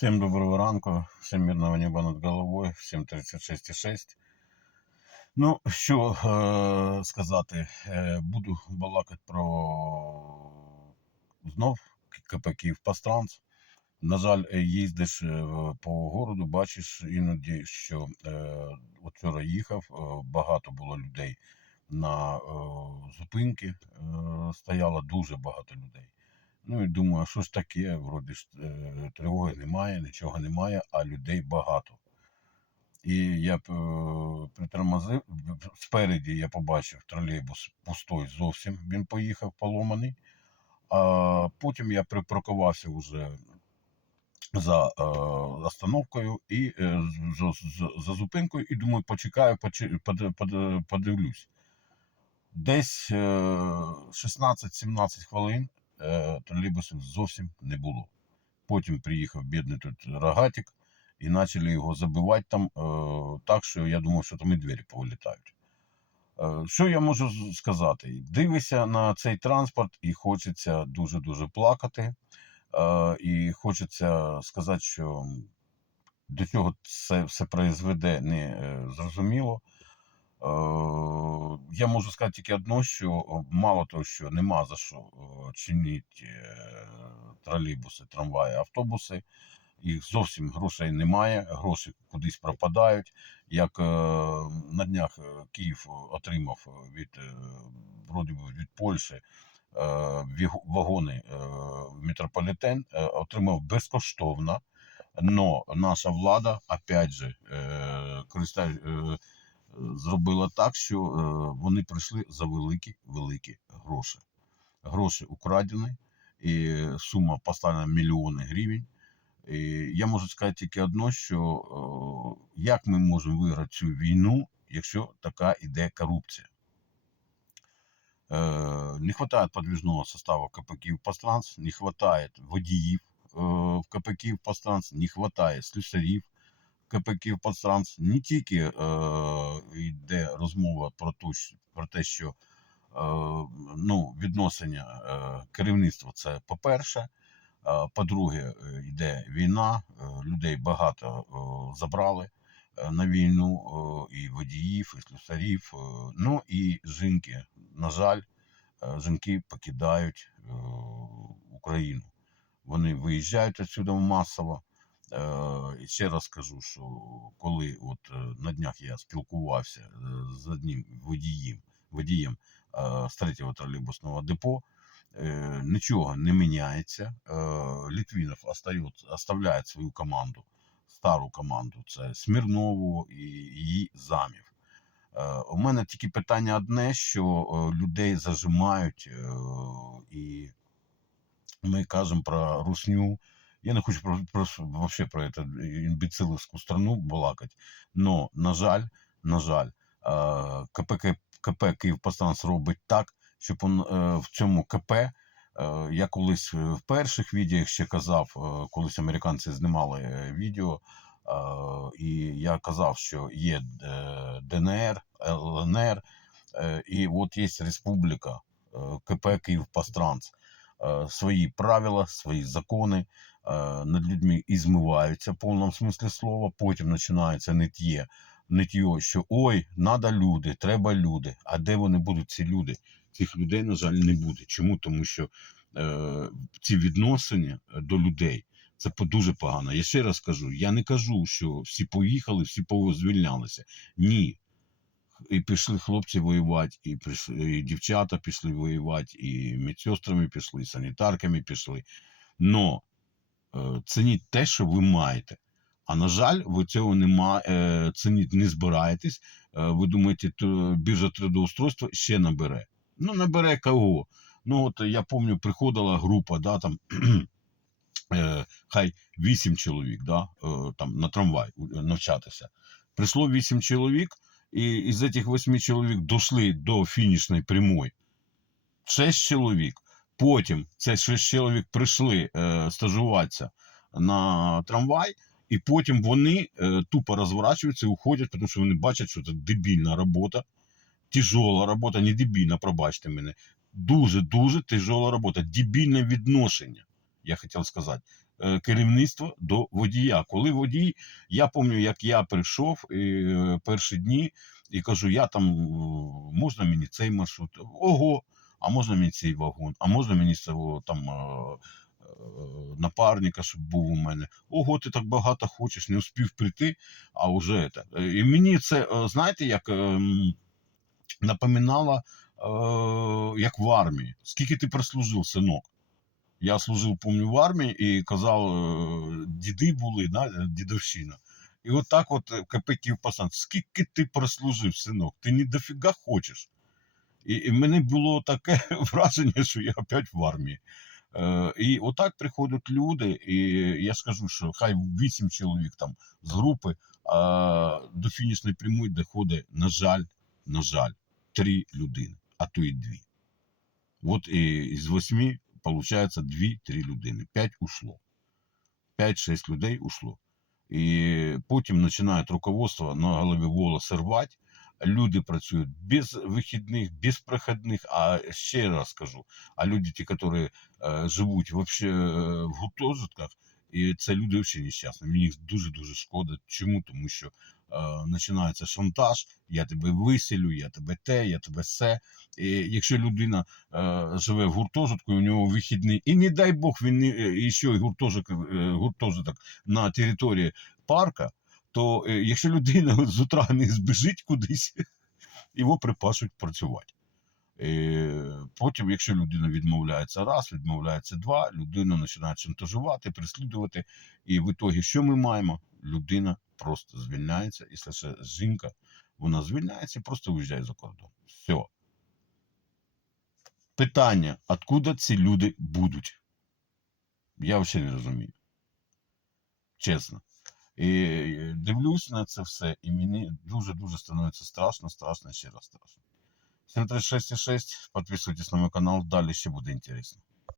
Всем доброго ранку, всім мирного неба над головою, всім 36,6. Ну, що е, сказати, е, буду балакати про знов КП Київ Пастранс. На жаль, е, їздиш е, по городу, бачиш іноді, що е, от вчора їхав, е, багато було людей на е, зупинки, е, стояло дуже багато людей. Ну і думаю, а що ж таке, вроді е, тривоги немає, нічого немає, а людей багато. І я е, притормозив, спереді я побачив тролейбус пустой зовсім, він поїхав поломаний. А потім я припаркувався вже за е, остановкою і е, з- з- з- за зупинкою, і думаю, почекаю, подивлюсь. Десь е, 16-17 хвилин тролейбусів зовсім не було. Потім приїхав бідний тут рогатик і почали його забивати там е, так, що я думав, що там і двері повилітають. Е, Що я можу сказати? Дивишся на цей транспорт і хочеться дуже-дуже плакати. Е, І хочеться сказати, що до чого це все призведе, не е, зрозуміло. Е, Я можу сказати тільки одно, що мало того, що нема за що е, чинити е, тролейбуси, трамваї, автобуси, їх зовсім грошей немає, гроші кудись пропадають. Як е, на днях е, Київ отримав від, е, вроді би від Польщі е, вагони е, метрополітен, е, отримав безкоштовно. Но наша влада, опять же, е, користає, е, зробила так, що е, вони прийшли за великі великі гроші. Гроші украдені, і сума поставлена мільйони гривень. І я можу сказати тільки одно, що е, як ми можемо виграти цю війну, якщо така іде корупція. Е, Не вистачає подвижного составу КП «Київпастранс», не вистачає водіїв в КП «Київпастранс», не вистачає слюсарів КП «Київпастранс». Не тільки е, йде розмова про, ту, про те, що е, ну, відношення е, керівництва це по-перше. По-друге, йде війна, е, людей багато е, забрали е, на війну, і водіїв, і слюсарів. Ну і жінки, на жаль, жінки покидають Україну. Вони виїжджають відсюди масово. Е, І ще раз скажу, що коли от е, на днях я спілкувався е, з одним водієм, водієм з третього тролейбусного депо, нічого не міняється. Літвінов оставляє свою команду, стару команду, це Смірнову і її замів. У мене тільки питання одне, що людей зажимають, і ми кажемо про русню. Я не хочу про, про, вообще про эту імбециловську страну балакати. Но, на жаль, на жаль, КП, КП Київпостранс робить так, щоб он, е, в цьому КП, е, я колись е, в перших відео ще казав, колись американці знімали відео, і я казав, що є ДНР, ЛНР, і от є республіка КП Київпостранс. Свої правила, свої закони над людьми і змиваються в повному смислі слова. Потім починається нитє, нитьє, що ой, надо люди, треба люди. А де вони будуть, ці люди? Цих людей, на жаль, не буде. Чому? Тому що е, ці відносини до людей це дуже погано. Я ще раз кажу: я не кажу, що всі поїхали, всі звільнялися. Ні. І пішли хлопці воювати, і прийшли і дівчата пішли воювати, і медсестрами пішли, і санітарками пішли. Но цініть те, що ви маєте. А на жаль, ви цього нема, е, цініть не збираєтесь. Е, ви думаєте, то біржа трудоустройства ще набере. Ну, набере кого? Ну, от я пам'ятаю, приходила група, да, там, е, хай 8 чоловік, да, е, там, на трамвай е, навчатися. Прийшло 8 чоловік, і із цих 8 чоловік дійшли до фінішної прямої. 6 чоловік. Потім це 6 чоловік прийшли е, стажуватися на трамвай, і потім вони е, тупо розворачуються і уходять, тому що вони бачать, що це дебільна робота, тяжола робота, не дебільна, пробачте мене. Дуже-дуже тяжола робота, дебільне відношення, я хотів сказати. е, керівництво до водія. Коли водій, я пам'ятаю, як я прийшов е, перші дні і кажу, я там можна мені цей маршрут? Ого, а можна мені цей вагон, а можна мені цього там е, е, напарника, щоб був у мене. Ого, ти так багато хочеш, не успів прийти, а вже це. Е, І мені це, знаєте, як ем, напоминало, як в армії. Скільки ти прослужив, синок? Я служив, пам'ятаю, в армії і казав, діди були, да, дідовщина. І от так от КП Київпасан, скільки ти прослужив, синок? Ти не дофіга хочеш. І, і мене було таке враження, що я опять в армії. Е, і отак приходять люди, і я скажу, що хай вісім чоловік там з групи, а до фінішної прямої доходить, на жаль, на жаль, три людини, а то і дві. От і з восьми, виходить, дві-три людини. П'ять ушло. П'ять-шість людей ушло. І потім починають руководство на голові волоси рвати. Люди працюють без вихідних, без проходних. А ще раз скажу, а люди, ті, які е, живуть вообще е, в гуртожитках, і це люди взагалі нещасні. Мені їх дуже-дуже шкода. Чому? Тому що е, починається шантаж, я тебе виселю, я тебе те, я тебе все. І якщо людина е, живе в гуртожитку, і у нього вихідний, і не дай Бог, він і ще й гуртожиток, гуртожиток на території парка, то е, якщо людина з утра не збіжить кудись, його припашуть працювати. Е, Потім, якщо людина відмовляється раз, відмовляється два, людину починають шантажувати, переслідувати. І в ітогі, що ми маємо? Людина просто звільняється, і лише жінка, вона звільняється і просто виїжджає за кордон. Все. Питання, откуда ці люди будуть? Я взагалі не розумію. Чесно. І е, дивлюсь на це все, і мені дуже-дуже становиться страшно, страшно, ще раз страшно. 736,6, підписуйтесь на мій канал, далі ще буде інтересно.